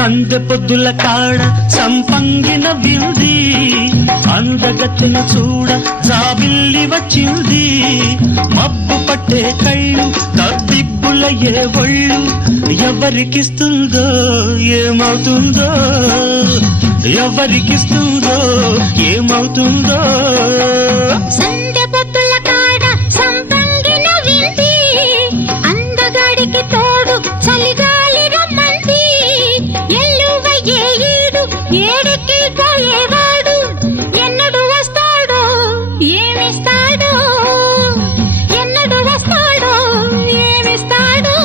సందె పొద్దుల కాడ సంపంగిన వింది అందగత్తెను చూడ జాబిల్లి వచ్చింది మబ్బు పట్టే కళ్ళు తబ్బిబ్బులయ్యే ఒళ్ళు ఎవరికిస్తుందో ఏమవుతుందో ఎవరికిస్తుందో ఏమవుతుందో సందె పొద్దుల కాడ సంపంగిన వింది అందగాడికి తోడు చలిగాలి రమ్మంది ఎల్లువయ్యే ఈడు ఏడికి పోయేవాడు ఎన్నడు వస్తాడో ఏమిస్తాడో ఎన్నడు వస్తాడో ఏమిస్తాడో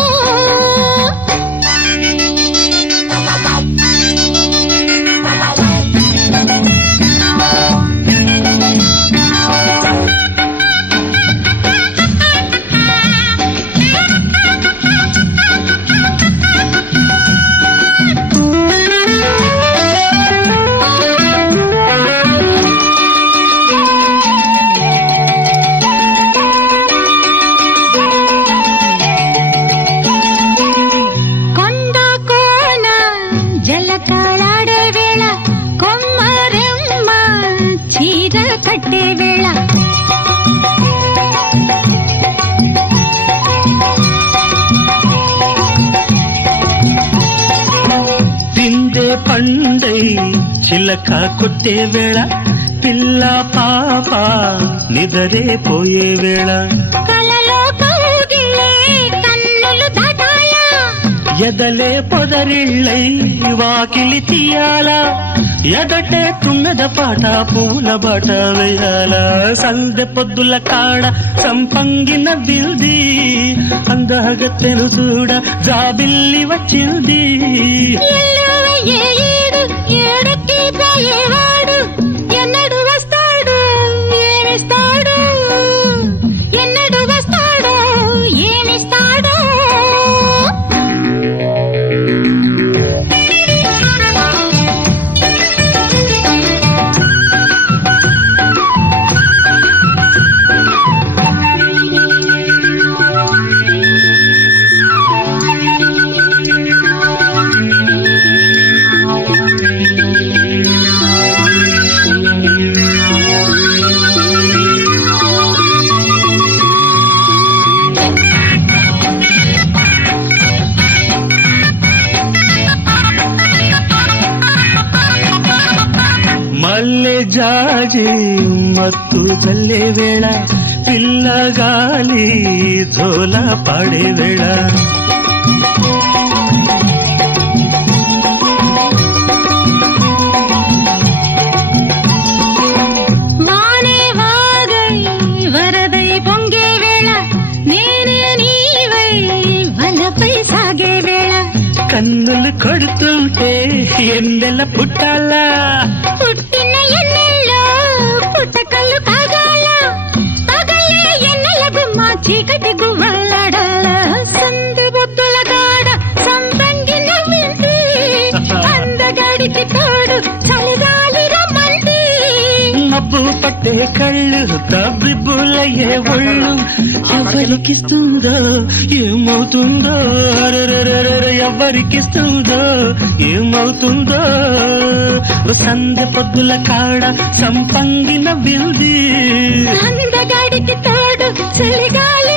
జలకాలాడే వేళ కొమ్మరెమ్మ చీర కట్టే వేళ తిందే పండై చిలక కొట్టే వేళ పిల్ల పాప నిదరే పోయే వేళ కలలో కౌగిలే కన్నులు దాటాలా ఎదలే పొదరిళ్ళై వాకిలి తీయాలా ఎదటే తుమ్మెద పాట పూల బాట వేయాల సందె పొద్దుల కాడ సంపంగిన బిల్ది అందగత్తెను చూడ జాబిల్లి వచ్చింది ఎల్లువయ్యే ఈడు ఏడికి పోయేవాడు ఎన్నడు వస్తాడు ఏమిస్తాడు ఎన్నడు వస్తాడో ఏమిస్తాడో మల్లె జాజి మత్తు చల్లే వేళ పిల్లగాలి జోల పాడే వేళ వానే వాగై వరదై పొంగే వేళ నేనే నీవై వలపై సాగే వేళ కన్నులు కొడుతుంటే ఎండల పుట్టాలా పుట్టిన ఎన్నెల్లో పుట్టకల్లు కాగాల పగలే ఎన్నెల గుమ్మ చీకటి గువ్వలాడాల సందె బొద్దుల కాడ సంపంగిన వింది అందగాడికి తోడు చలిగాలి రమ్మంది మబ్బు పట్టే కళ్ళు తబ్బిబ్బులయ్యే ఒళ్ళు ఎవరికిస్తుందో ఏమవుతుందో ఎవరికిస్తుందో ఏమవుతుందో సందె పొద్దుల కాడ సంపంగిన బిల్ది అందగాడికి తోడు చలిగాలి